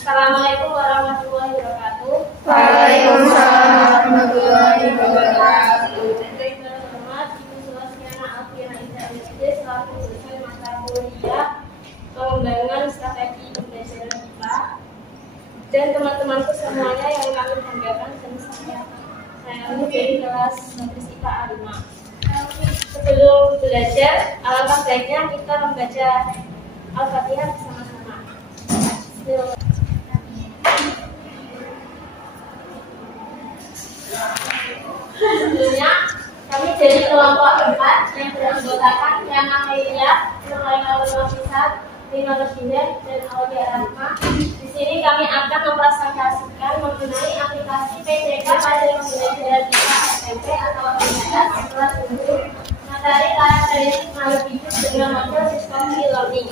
Assalamualaikum warahmatullahi wabarakatuh. Waalaikumsalam warahmatullahi wabarakatuh. Yang terhormat Ibu Sulasiana Alfiana Ida SD selaku dosen mata kuliah pengembangan strategi pembelajaran IPA dan teman-temanku semuanya yang kami banggakan dan saya ini dari kelas IPA A5. Sebelum belajar, alangkah baiknya kita membaca Al-Fatihah bersama-sama. Sebelumnya, kami dari kelompok 4 yang beranggotakan Yana Melia, Nuraina Nurwafisat, Rina Rosida, dan Aulia Rahma. Di sini kami akan mempresentasikan mengenai aplikasi PJK pada pembelajaran IPA SMP atau aktivitas kelas 10 materi karakteristik makhluk hidup dengan model sistem e-learning.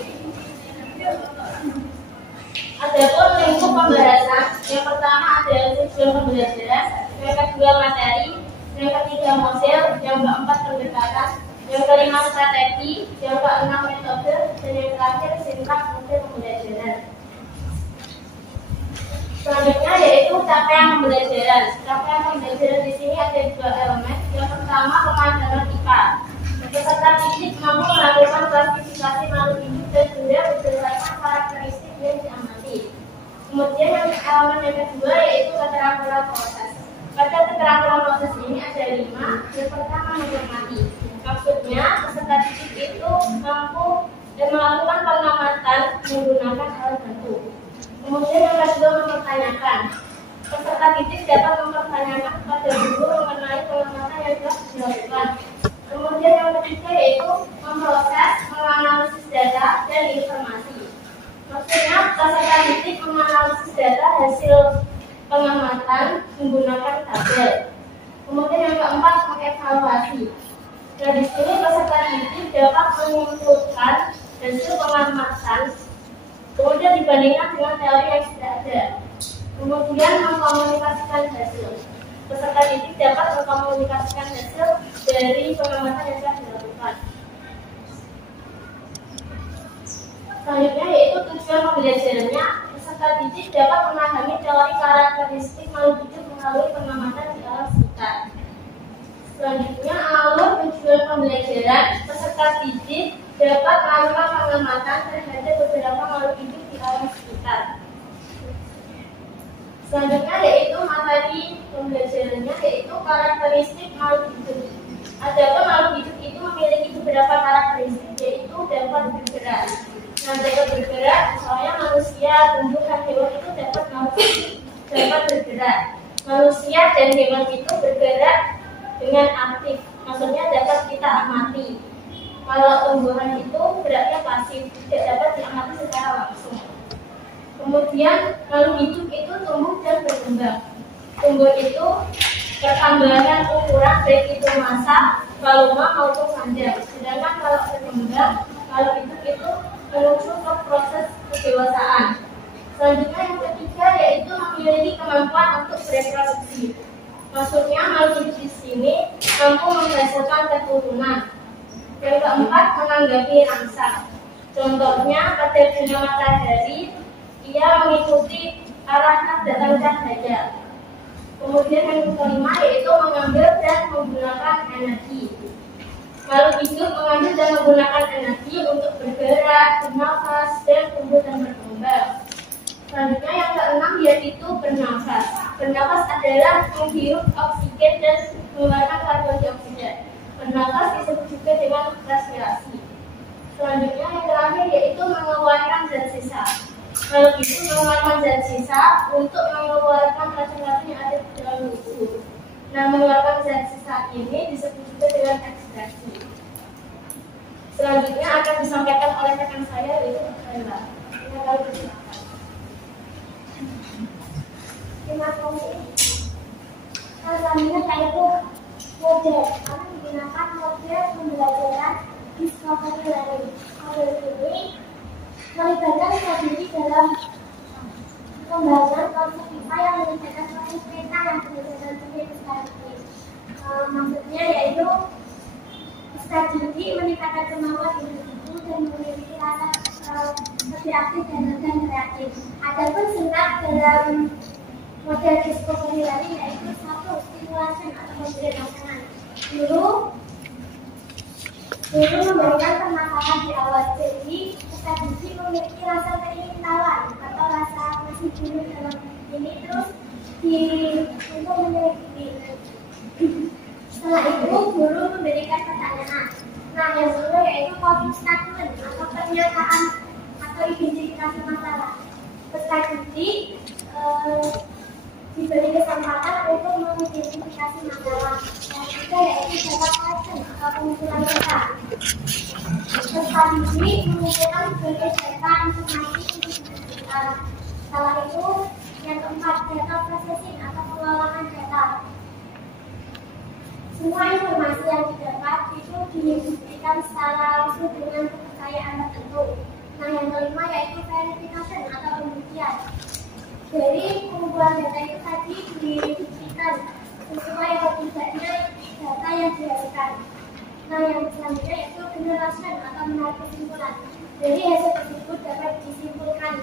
Adapun lingkup pembahasan, yang pertama adalah tujuan pembelajaran, yang kedua materi, yang ketiga model, yang keempat pendekatan, yang kelima strategi, yang keenam metode, dan yang terakhir sintaks model pembelajaran. Selanjutnya yaitu capaian pembelajaran. Capaian pembelajaran di sini ada dua elemen. Yang pertama pemahaman IPA. Peserta didik mampu melakukan klasifikasi makhluk hidup dan benda berdasarkan karakteristik yang diamati. Kemudian yang elemen yang kedua yaitu keterampilan proses. Pada keterampilan proses ini ada 5. Yang pertama mengamati. Maksudnya peserta didik itu mampu dan melakukan pengamatan menggunakan alat bantu. Kemudian yang kedua mempertanyakan. Peserta didik dapat mempertanyakan kepada guru mengenai pengamatan yang telah dilakukan. Kemudian yang ketiga yaitu memproses, menganalisis data dan informasi. Maksudnya peserta didik menganalisis data hasil pengamatan menggunakan tabel. Kemudian yang keempat mengevaluasi. Nah di sini peserta didik dapat menyimpulkan hasil pengamatan, kemudian dibandingkan dengan teori yang sudah ada. Kemudian mengkomunikasikan hasil. Peserta didik dapat mengkomunikasikan hasil dari pengamatan yang telah dilakukan. Selanjutnya yaitu tujuan pembelajarannya. Peserta didik dapat memahami teori karakteristik makhluk hidup melalui pengamatan di alam sekitar. Selanjutnya alur tujuan pembelajaran. Peserta didik dapat melakukan pengamatan terhadap beberapa makhluk hidup di alam sekitar. Selanjutnya yaitu materi pembelajarannya yaitu karakteristik makhluk hidup. Adapun makhluk hidup itu memiliki beberapa karakteristik yaitu dapat bergerak. Nah, dapat bergerak, misalnya manusia, tumbuhan, hewan itu dapat bergerak. Manusia dan hewan itu bergerak dengan aktif, maksudnya dapat kita amati. Kalau tumbuhan itu geraknya pasif, tidak dapat diamati secara langsung. Kemudian makhluk hidup itu tumbuh dan berkembang. Tumbuh itu pertambahan ukuran baik itu massa, volume maupun panjang. Sedangkan kalau berkembang, makhluk hidup itu menuju ke proses kedewasaan. Selanjutnya yang ketiga yaitu memiliki kemampuan untuk bereproduksi. Maksudnya makhluk hidup di sini mampu menghasilkan keturunan. Yang keempat menanggapi rangsang. Contohnya pada benda matahari, ia mengikuti arah datang cahaya. Kemudian yang kelima yaitu mengambil dan menggunakan energi. Makhluk hidup mengambil dan menggunakan energi untuk bergerak, bernafas, dan tumbuh dan berkembang. Selanjutnya yang keenam yaitu bernafas. Bernafas adalah menghirup oksigen dan mengeluarkan karbon dioksida. Bernafas disebut juga dengan respirasi. Selanjutnya yang terakhir yaitu mengeluarkan zat sisa. Makhluk hidup mengeluarkan zat sisa untuk mengeluarkan racun-racun yang ada di dalam tubuh. Nah, mengeluarkan zat sisa ini disebut juga dengan ekstraksi. Selanjutnya akan disampaikan oleh rekan saya yaitu Ella. Terima kasih. Selanjutnya yaitu model. Kami menggunakan model pembelajaran discovery learning. Model ini melibatkan strategi dalam pembahasan konsep IPA yang melibatkan proses peta yang berdasarkan prinsip strategis. Maksudnya yaitu strategi meningkatkan kemampuan individu dan memiliki rasa lebih aktif dan kreatif. Adapun senang dalam model discovery learning yaitu satu, stimulation atau memberi rangsangan. Guru memberikan permasalahan di awal, jadi peserta didik memiliki rasa keingintahuan atau rasa masih dulu dalam ini terus untuk menyelidiki. Setelah itu guru memberikan pertanyaan. Nah, yang kedua yaitu coping statement atau pernyataan atau identifikasi masalah. Peserta didik diberi kesempatan untuk mengidentifikasi masalah. Yang ketiga yaitu data collection atau pengumpulan data. Peserta didik mengumpulkan berbagai data informasi untuk diidentifikasi. Setelah itu, yang keempat data processing atau pengolahan data. Semua informasi yang didapat itu diberikan secara langsung dengan kepercayaan tertentu. Nah, yang kelima yaitu verification atau pembuktian. Dari pengumpulan data itu tadi dibuktikan sesuai atau tidaknya data yang dihasilkan. Nah, yang selanjutnya yaitu generation atau menarik kesimpulan. Jadi hasil tersebut dapat disimpulkan.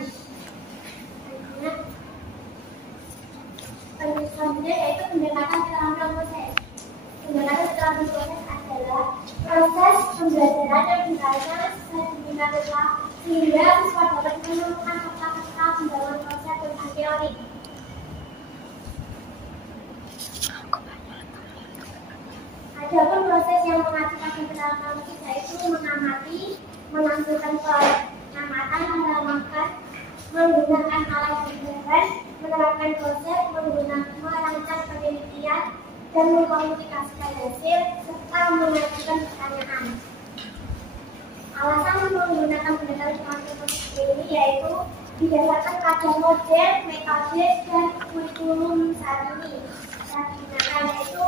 Selanjutnya yaitu pendekatan keterampilan proses. Pendekatan keterampilan proses adalah proses pembelajaran yang dilakukan sedemikian rupa sehingga siswa dapat menemukan fakta-fakta pembangunan konsep tentang teori. Adapun proses yang mengacu pada keterampilan proses yaitu mengamati, melakukan pengamatan, meramalkan, menggunakan alat pembelajaran, menerapkan konsep, merancang penelitian, dan mengkomunikasikan hasil, serta mengajukan pertanyaan. Alasan menggunakan pendekatan keterampilan ini yaitu didasarkan pada model, metode, dan kurikulum saat ini. Yang digunakan yaitu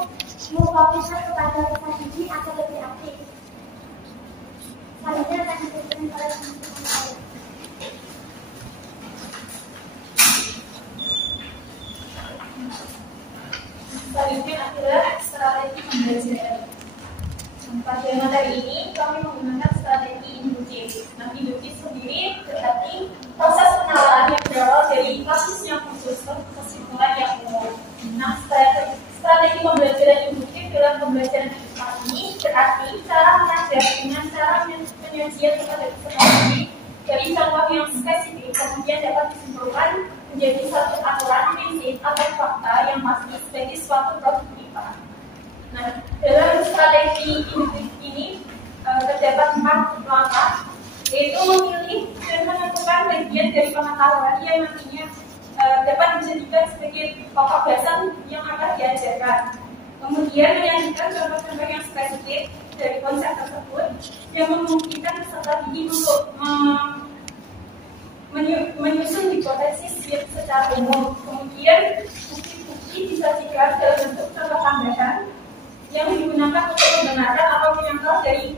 memfokuskan kepada peserta didik agar lebih aktif. Selanjutnya akan diberikan oleh teman-teman saya. Selanjutnya adalah strategi pembelajaran. Pada materi ini kami menggunakan strategi induktif. Nah, induktif sendiri berarti proses penalaran yang berawal dari kasus yang khusus ke kesimpulan yang umum. Nah, strategi pembelajaran induktif dalam pembelajaran ini berarti cara mengajar dengan cara penyajian kepada peserta didik dari contoh yang spesifik kemudian dapat disimpulkan menjadi satu aturan prinsip atau fakta yang pasti sebagai suatu produk IPA. Nah, dalam strategi induktif ini terdapat 4 langkah, yaitu memilih dan menentukan bagian dari pengetahuan yang nantinya dapat dijadikan sebagai pokok dasar yang akan diajarkan. Kemudian menyajikan contoh-contoh yang spesifik dari konsep tersebut yang memungkinkan peserta didik untuk menyusun hipotesis secara umum. Kemudian bukti-bukti disajikan dalam bentuk contoh tambahan yang digunakan untuk membenarkan atau menyangkal dari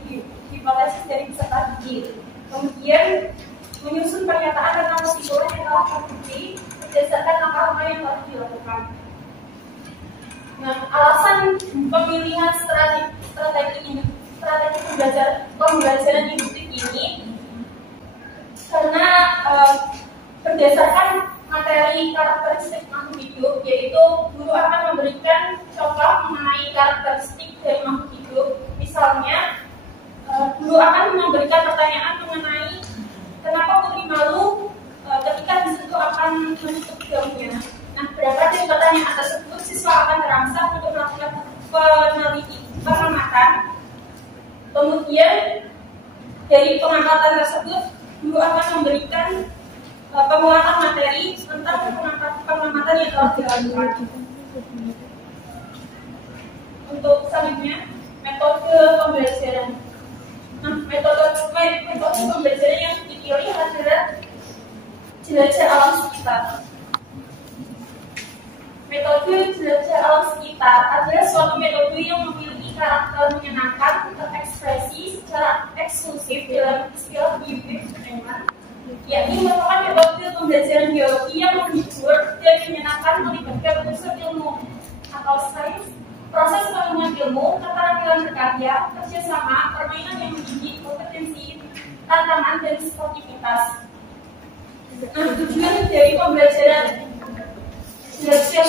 hipotesis dari peserta didik. Kemudian menyusun pernyataan tentang kesimpulan yang telah terbukti berdasarkan langkah-langkah yang telah dilakukan. Nah, alasan pemilihan strategi pembelajaran induktif ini karena berdasarkan materi karakteristik makhluk hidup, yaitu guru akan memberikan contoh mengenai karakteristik dari makhluk hidup. Misalnya, guru akan memberikan pertanyaan mengenai kenapa putri malu ketika disentuh akan menutup daunnya. Nah, berapa dari pertanyaan tersebut siswa akan terangsang untuk melakukan pengamatan. Kemudian dari pengamatan tersebut guru akan memberikan penguatan materi tentang pengamatan yang telah dilakukan. Untuk selanjutnya, metode pembelajaran. Nah, metode pembelajaran yang dipilih adalah jelajah alam sekitar. Metode jelajah alam sekitar adalah suatu metode yang memiliki karakter menyenangkan, terekspresi secara eksklusif dalam istilah biologi entertainment, yakni merupakan metode pembelajaran biologi yang menghibur dan menyenangkan melibatkan unsur ilmu atau sains, proses penemuan ilmu, keterampilan berkarya, kerjasama, permainan yang mendidik, kompetensi, tantangan, dan sportivitas. Nah, tujuan dari pembelajaran belajar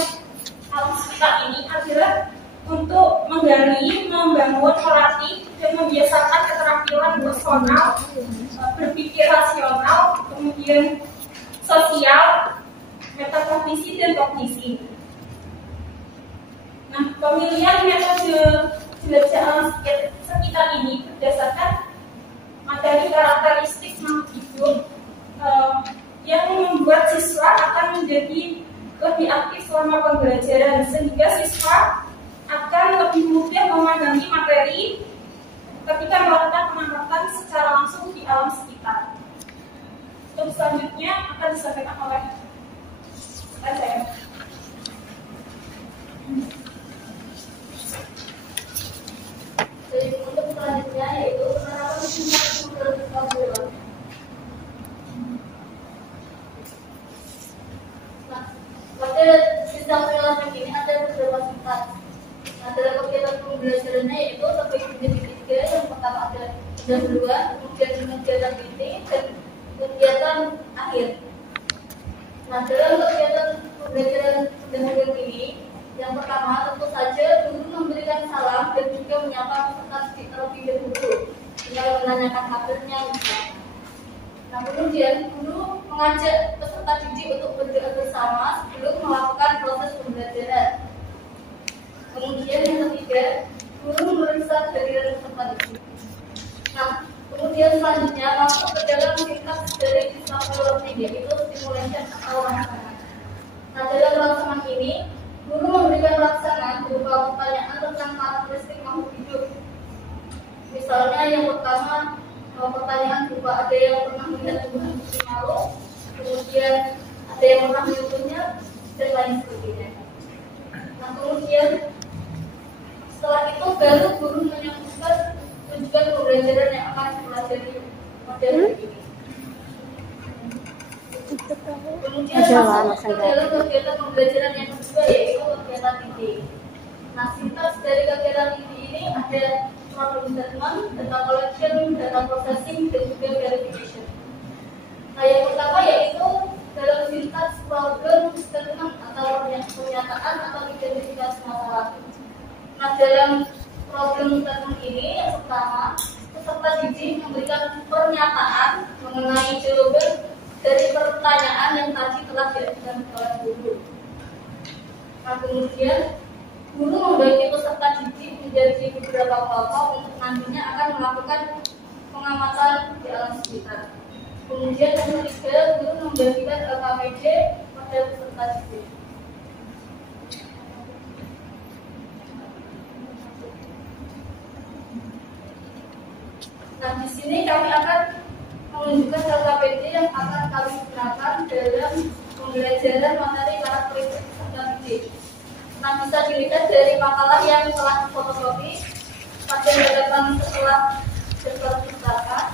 alam sekitar ini adalah untuk menggali, membangun, melatih, dan membiasakan keterampilan personal, berpikir rasional, kemudian sosial, metakognisi, dan kognisi. Nah, pemilihan metode belajar alam sekitar ini berdasarkan materi karakteristik makhluk hidup yang membuat siswa akan menjadi lebih aktif selama pembelajaran, sehingga siswa akan lebih mudah memahami materi ketika melakukan pengamatan secara langsung di alam sekitar. Untuk selanjutnya akan disampaikan oleh saya. Jadi untuk selanjutnya yaitu penerapan sistem sumber pengetahuan. Nah, pada sistem pengetahuan ini ada beberapa sifat. Nah, dalam kegiatan pembelajarannya yaitu terbagi menjadi 3. Yang pertama ada pendahuluan, kemudian kegiatan inti, dan kegiatan akhir. Nah, dalam kegiatan pembelajaran pendahuluan ini, yang pertama tentu saja guru memberikan salam dan juga menyapa peserta terlebih dahulu dengan menanyakan kabarnya. Nah, kemudian guru mengajak peserta didik untuk berdoa bersama sebelum melakukan proses pembelajaran. Kemudian yang ketiga, guru memeriksa kehadiran peserta didik. Nah, kemudian selanjutnya masuk ke dalam sintaks dari sistem learning, yaitu stimulation atau rangsangan. Nah, dalam rangsangan ini guru memberikan rangsangan berupa pertanyaan tentang karakteristik makhluk hidup. Misalnya yang pertama, pertanyaan berupa ada yang pernah melihat tumbuhan kucing malu, kemudian ada yang pernah menyentuhnya, dan lain sebagainya. Nah, kemudian setelah itu baru guru menyebutkan tujuan pembelajaran yang akan dipelajari pada hari ini. Kemudian masuk ke dalam kegiatan pembelajaran yang kedua, yaitu kegiatan inti. Nah, sintaks dari kegiatan inti ini ada problem statement, data collection, data processing, dan juga verification. Nah, yang pertama yaitu dalam sintaks problem statement atau pernyataan atau identifikasi masalah. Nah, dalam problem statement ini yang pertama, peserta didik memberikan pernyataan mengenai jawaban dari pertanyaan yang tadi telah diajukan oleh guru. Nah, kemudian guru membagi peserta didik menjadi beberapa kelompok untuk nantinya akan melakukan pengamatan di alam sekitar. Kemudian yang ketiga, guru membagikan LKPD pada peserta didik. Nah, di sini kami akan menunjukkan LKPD yang akan kami gunakan dalam pembelajaran materi karakteristik peserta didik. Nah, bisa dilihat dari makalah yang telah difotokopi pada hadapan setelah disertakan.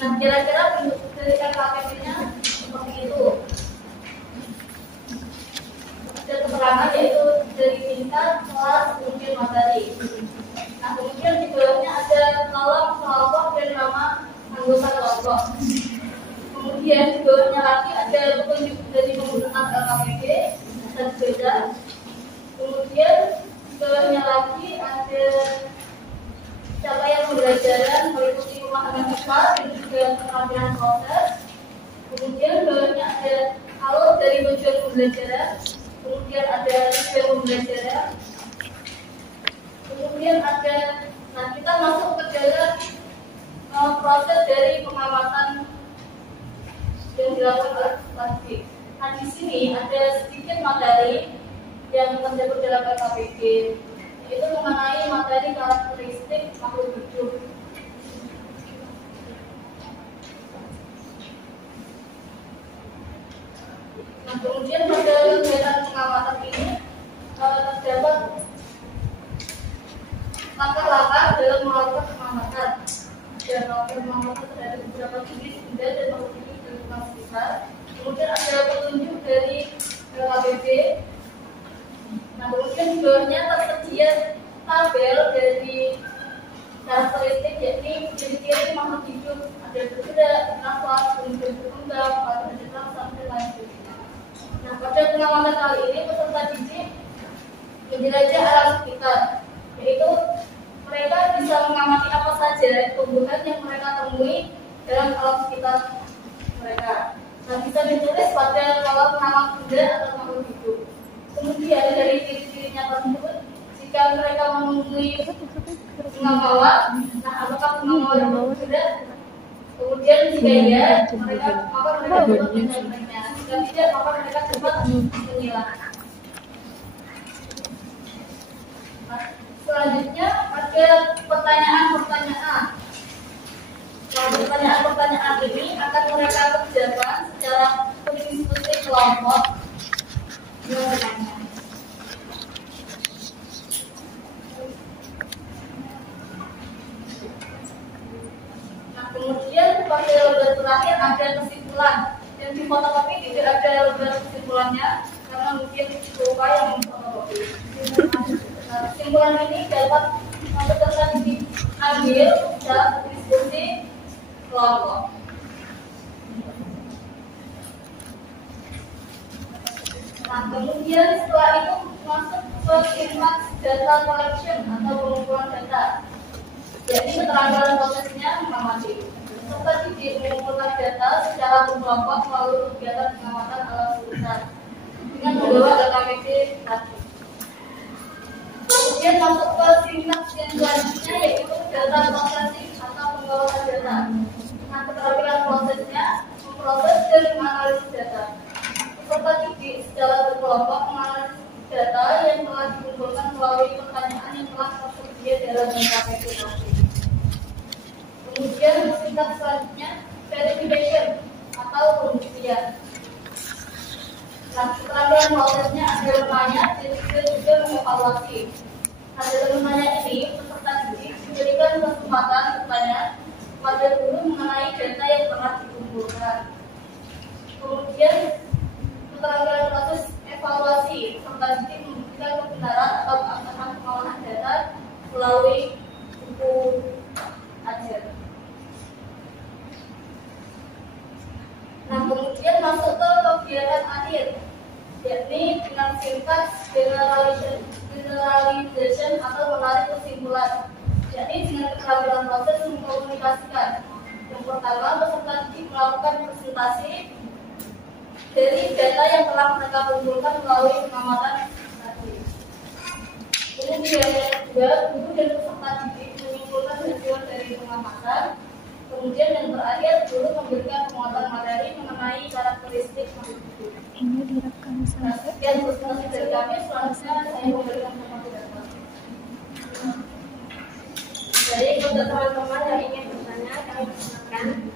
Nah, kira-kira bentuk dari LKPD-nya seperti itu. Ada keterangan yaitu dari tingkat, kelas, kemudian materi. Nah, kemudian di bawahnya ada kolom kelompok dan nama anggota kelompok. Kemudian di bawahnya lagi ada petunjuk dari penggunaan LKPD dan beda. Kemudian di bawahnya lagi ada capaian pembelajaran meliputi pemahaman siswa dan juga keterampilan proses. Kemudian bawahnya ada alur dari tujuan pembelajaran. Kemudian ada tujuan pembelajaran. Kemudian ada, nah kita masuk ke dalam proses dari pengamatan yang dilakukan oleh peserta didik. Nah, di sini ada sedikit materi yang terdapat dalam LKPD, yaitu mengenai materi karakteristik makhluk hidup. Nah, kemudian pada kegiatan pengamatan ini terdapat langkah-langkah dalam melakukan pengamatan. jangka pengamatan terhadap beberapa jenis benda dan makhluk hidup di lingkungan sekitar. Kemudian ada petunjuk dari LKPP. Nah, kemudian di bawahnya tersedia tabel dari karakteristik, yakni ciri-ciri makhluk hidup, ada bergerak, bernafas, kemudian berkembang, ada transaksi dan lain sebagainya. Nah, pada pengamatan kali ini peserta didik menjelajah alam sekitar, yaitu mereka bisa mengamati apa saja tumbuhan yang mereka temui dalam alam sekitar mereka. Nah, bisa ditulis pada kolom nama benda atau makhluk hidup. Kemudian dari ciri-cirinya tersebut, jika mereka menemui bunga mawar, nah apakah bunga mawar itu bergerak? Kemudian jika iya, maka mereka dapat menilainya. Jika tidak, maka mereka dapat menilai. Nah, selanjutnya ada pertanyaan-pertanyaan. Nah, pertanyaan-pertanyaan ini akan mereka kerjakan secara berdiskusi kelompok. Nah, kemudian pada lembar terakhir ada kesimpulan. Yang di fotokopi tidak ada lembar kesimpulannya karena mungkin lupa yang memfotokopi. Nah, kesimpulan ini dapat peserta didik ambil dalam diskusi kelompok. Nah, kemudian setelah itu masuk ke syntax data collection atau pengumpulan data. Jadi keterangan prosesnya mengamati. Peserta didik mengumpulkan data secara berkelompok melalui kegiatan pengamatan alam sekitar dengan membawa LKPP tadi. Kemudian masuk ke syntax yang selanjutnya, yaitu data processing atau pengelolaan data. Nah, keterampilan prosesnya memproses dan menganalisis data. Peserta didik secara berkelompok menganalisis data yang telah dikumpulkan melalui pertanyaan yang telah tersedia dalam LKPP tadi. Kemudian syntax selanjutnya verification atau pembuktian. Nah, keterampilan prosesnya ada lemahnya dan juga mengevaluasi. Nah, dalam lemahnya ini peserta didik diberikan kesempatan bertanya pada guru mengenai data yang telah dikumpulkan. Kemudian keterampilan proses evaluasi, peserta didik membuktikan kebenaran atau keabsahan pengolahan data melalui buku ajar. Nah, kemudian masuk ke kegiatan akhir, yakni dengan syntax generalization atau menarik kesimpulan, yakni dengan keterampilan proses mengkomunikasikan. Yang pertama, peserta didik melakukan presentasi dari data yang telah mereka kumpulkan melalui pengamatan tadi. Kemudian yang kedua, guru dan peserta didik menyimpulkan hasil dari pengamatan. Kemudian yang terakhir, guru memberikan penguatan materi mengenai karakteristik makhluk hidup. Ini direkam Nah, sekian presentasi dari kami. Selanjutnya saya memberikan penguatan. Jadi untuk teman-teman yang ingin bertanya, kami persilakan.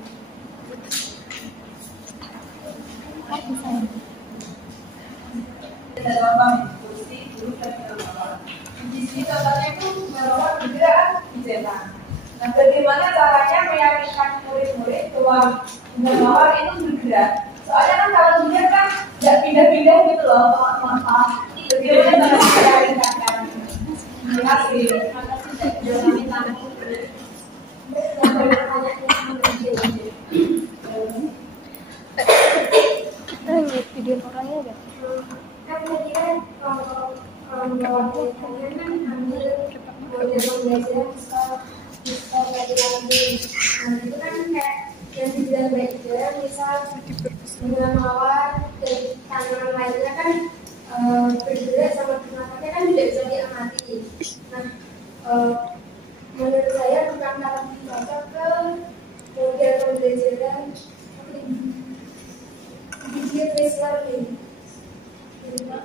Di sini contohnya itu melawan bergerak dicetak. Nah, bagaimana caranya meyakinkan murid-murid bahwa melawan itu bergerak? Soalnya kan kalau dia kan nggak pindah-pindah gitu loh, teman-teman. Bagaimana cara meyakinkan? Terima kasih. Video orangnya ada. Kan tadi kan kalau kalian kan ambil model pembelajaran bisa pelajaran ini. Nah, itu kan kayak yang dibilang belajar, misal bunga mawar dan tanaman lainnya kan bergerak sama bernafasnya kan tidak bisa diamati. Nah, menurut saya bukan karena cocok ke model pembelajaran video based learning. Video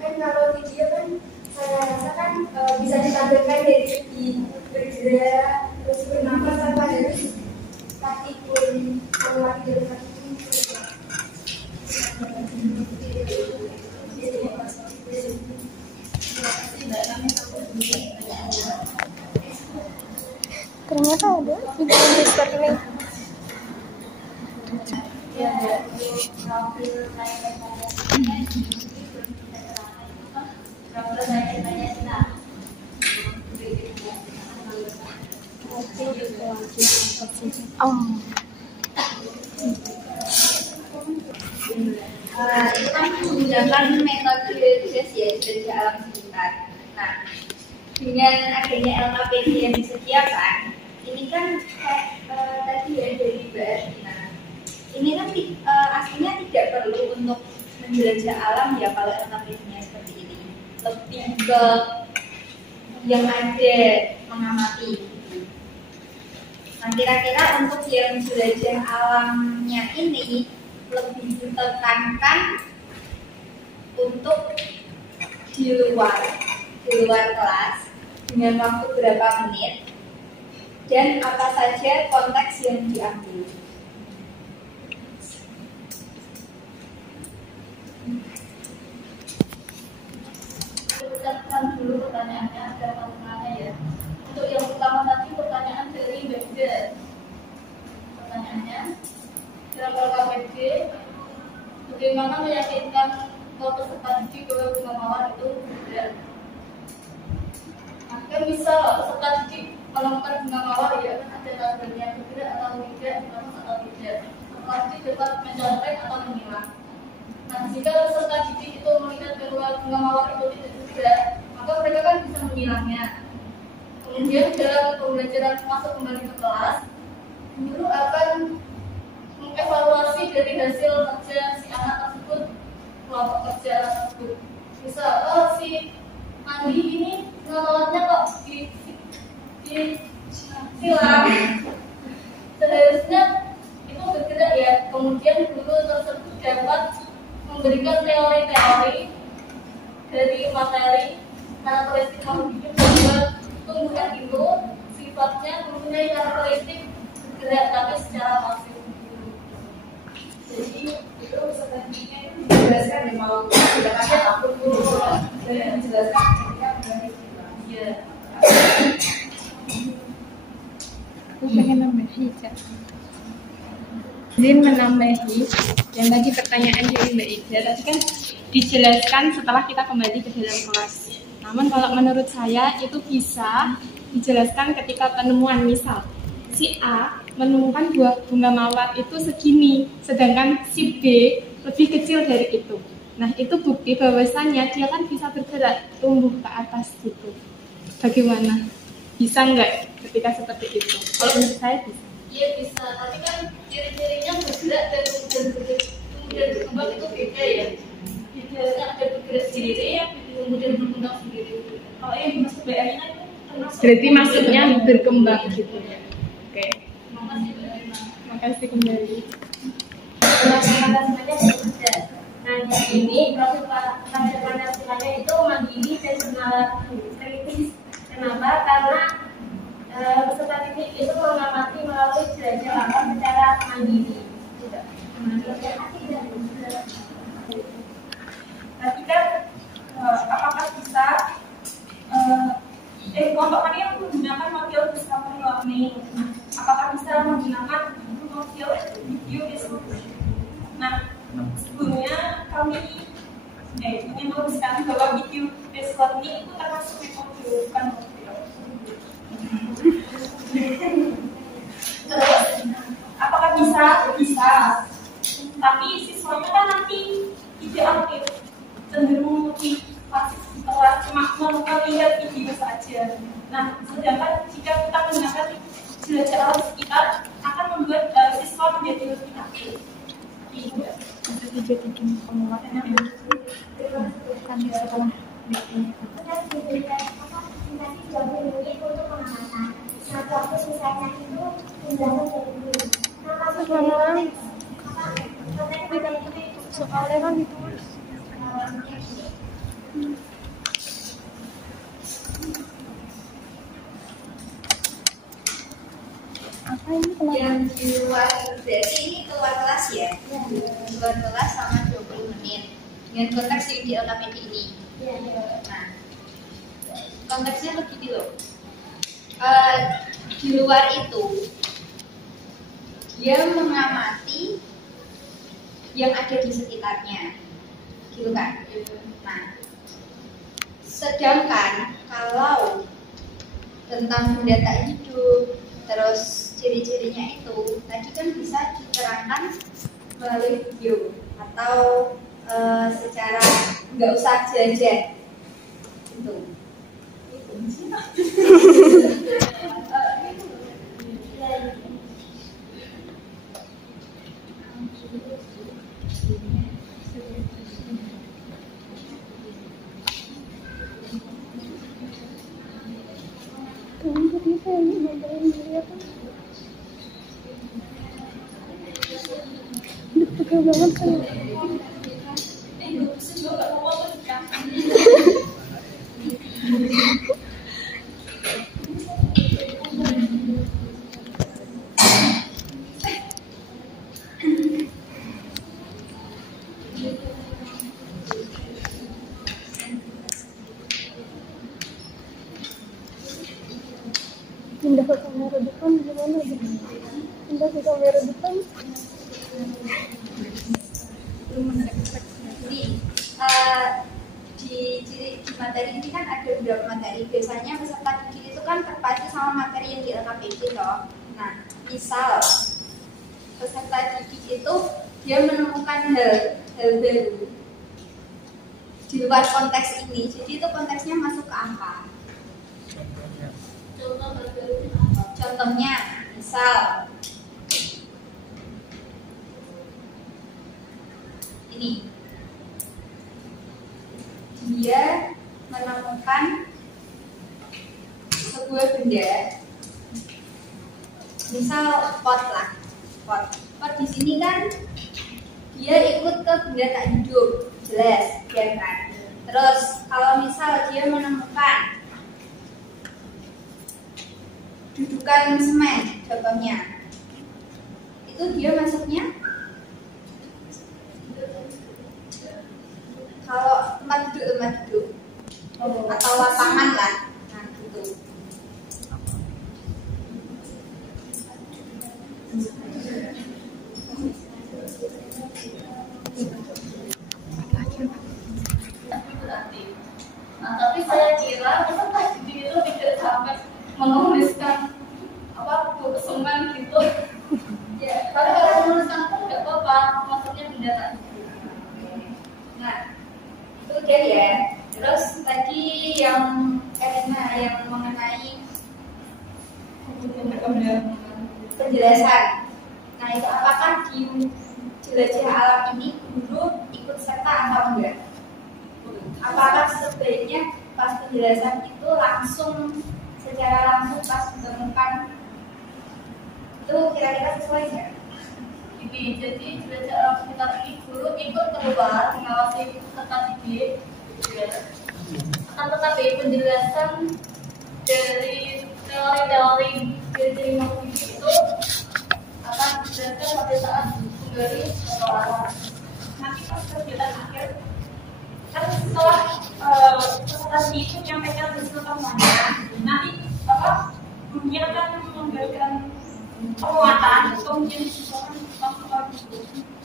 kan kalau video kan saya rasa kan bisa ditampilkan dari segi bergerak terus bernafas tanpa harus kaki pun mengulangi dari kaki pun. Terima kasih Mbak Nami. Ustaz ini. Oh. Itu kan menggunakan metode GIS ya, jejak alam sekitar. Nah, dengan adanya LKPD yang disediakan, ini kan tadi ya dari Mbak Erina, ini kan aslinya tidak perlu untuk menjelajah alam ya kalau LKPD-nya seperti ini, lebih ke yang ada mengamati. Nah, kira-kira untuk yang jelajah alamnya ini lebih ditekankan untuk di luar kelas dengan waktu berapa menit dan apa saja konteks yang diambil. Ucapkan dulu pertanyaannya agar maknanya ya. Untuk yang pertama tadi pertanyaan dari Mbak. Pertanyaannya, dalam LKPD, bagaimana meyakinkan peserta didik bahwa bunga mawar itu berbeda? Agar bisa peserta didik menemukan bunga mawar ya, ada labelnya berbeda atau tidak, bagus atau tidak. Peserta didik dapat mencontek atau menilang. Nah, jika peserta didik itu melihat bahwa bunga mawar itu tidak berbeda, maka mereka kan bisa menilangnya. Kemudian dalam pembelajaran masuk kembali ke kelas, guru akan mengevaluasi dari hasil kerja si anak tersebut, kelompok kerja tersebut. Misal, si Andi ini menolaknya kok silang, seharusnya itu bergerak ya. Kemudian guru tersebut dapat memberikan teori-teori dari materi karakteristik makhluk hidup bahwa tumbuhan itu sifatnya mempunyai karakteristik bergerak tapi secara pasif. Jadi itu sebenarnya itu dijelaskan di mau menggunakan apapun dulu dan dijelaskan ketika mengenai ya. Aku pengen nambahi Cak. Izin menambahi yang tadi pertanyaan dari Mbak Ida tadi kan dijelaskan setelah kita kembali ke dalam kelas. Namun kalau menurut saya itu bisa dijelaskan ketika penemuan, misal si A menemukan buah bunga mawar itu segini, sedangkan si B lebih kecil dari itu. Nah, itu bukti bahwasannya dia kan bisa bergerak, tumbuh ke atas gitu. Bagaimana? Bisa nggak ketika seperti itu? Kalau menurut saya bisa. Iya bisa, tapi kan ciri-cirinya bergerak dan kemudian berkembang itu beda ya. Biasanya ada bergerak sendiri, kemudian berkembang sendiri. Kalau yang dimaksud BR-nya itu termasuk. Berarti maksudnya berkembang gitu ya. Oke. Makasih kembali. Nah, di sini proses Pancasilanya itu mandiri dan kritis. Kenapa? Karena peserta didik itu mengamati melalui jelajah alam secara mandiri. Nanti kan apakah bisa kelompok kami yang menggunakan model discovery learning, apakah bisa menggunakan model video description? Nah, sebelumnya kami ingin meluruskan bahwa video learning itu termasuk metode, bukan model. Terus, apakah bisa? Bisa. Tapi siswanya kan nanti tidak aktif, cenderung lebih pasif setelah cuma melihat video saja. Nah, sedangkan jika kita menggunakan jelajah alam sekitar akan membuat siswa menjadi lebih aktif. Gitu. Dijadikan penguatan yang bukan di sekolah. Soalnya kan ditulis. Apa ini kelas? Yang di luar, berarti ini keluar kelas ya? Keluar kelas sama 20 menit dengan konteks yang di LKPD ini. Nah, konteksnya begini loh. Di luar itu dia mengamati yang ada di sekitarnya, gitu kan? Nah, sedangkan kalau tentang benda tak hidup, terus ciri-cirinya itu tadi kan bisa diterangkan melalui video atau secara nggak usah jajan itu. Pindah ke kamera depan gimana deh? Pindah ke kamera depan. Jadi di materi ini kan ada beberapa materi. Biasanya peserta didik itu kan terpacu sama materi yang di LKPD toh. Nah, misal peserta didik itu dia menemukan hal baru di luar konteks ini. Jadi itu konteksnya masuk ke apa? Contohnya, misal ini, dia menemukan sebuah benda, misal pot lah, pot di sini kan dia ikut ke benda tak hidup, jelas, ya kan? Terus kalau misal dia menemukan dudukan semen, contohnya, itu dia masuknya kalau tempat duduk atau lapangan lah, nah gitu. Nah, tapi saya kira peserta didik itu tidak sampai menuliskan apa semen gitu. Ya, tapi kalau menuliskan pun nggak apa-apa, maksudnya benda tak hidup. Nah, itu dia ya. Terus tadi yang Elena yang mengenai penjelasan. Nah, itu apakah di jelajah alam ini guru ikut serta atau enggak? Apakah sebaiknya pas penjelasan itu secara langsung pas ditemukan, itu kira-kira sesuai nggak? Jadi jelajah alam sekitar ini guru ikut keluar mengawasi peserta didik, akan tetapi penjelasan dari teori-teori ciri makhluk itu akan dijelaskan pada saat kembali sekolah. Nanti pas kegiatan akhir kan setelah peserta didik itu menyampaikan hasil temuannya, nanti gurunya akan memberikan penguatan, kemudian disiswakan langsung ke.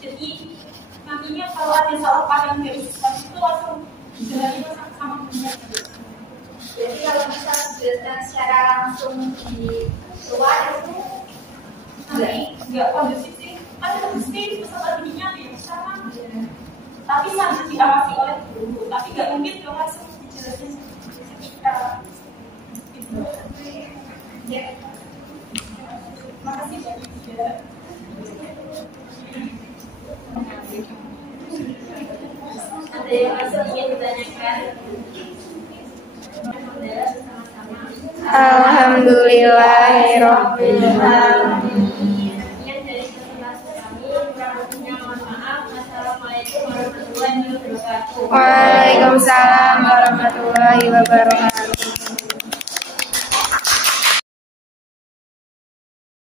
Jadi nantinya kalau ada salah paham dari siswa itu langsung dijelaskan sama gurunya. Jadi kalau bisa dijelaskan secara langsung di luar itu nggak kondusif sih, kan mesti peserta didiknya di sana, tapi sambil diawasi oleh guru, tapi nggak mungkin dong langsung dijelasin secara itu. Ya, makasih banyak. ada yang masih ingin ditanyakan? Alhamdulillahirabbil alamin. Sekian dari presentasi kami. Kurang lebihnya mohon maaf. Wassalamualaikum warahmatullahi wabarakatuh. Waalaikumsalam warahmatullahi wabarakatuh.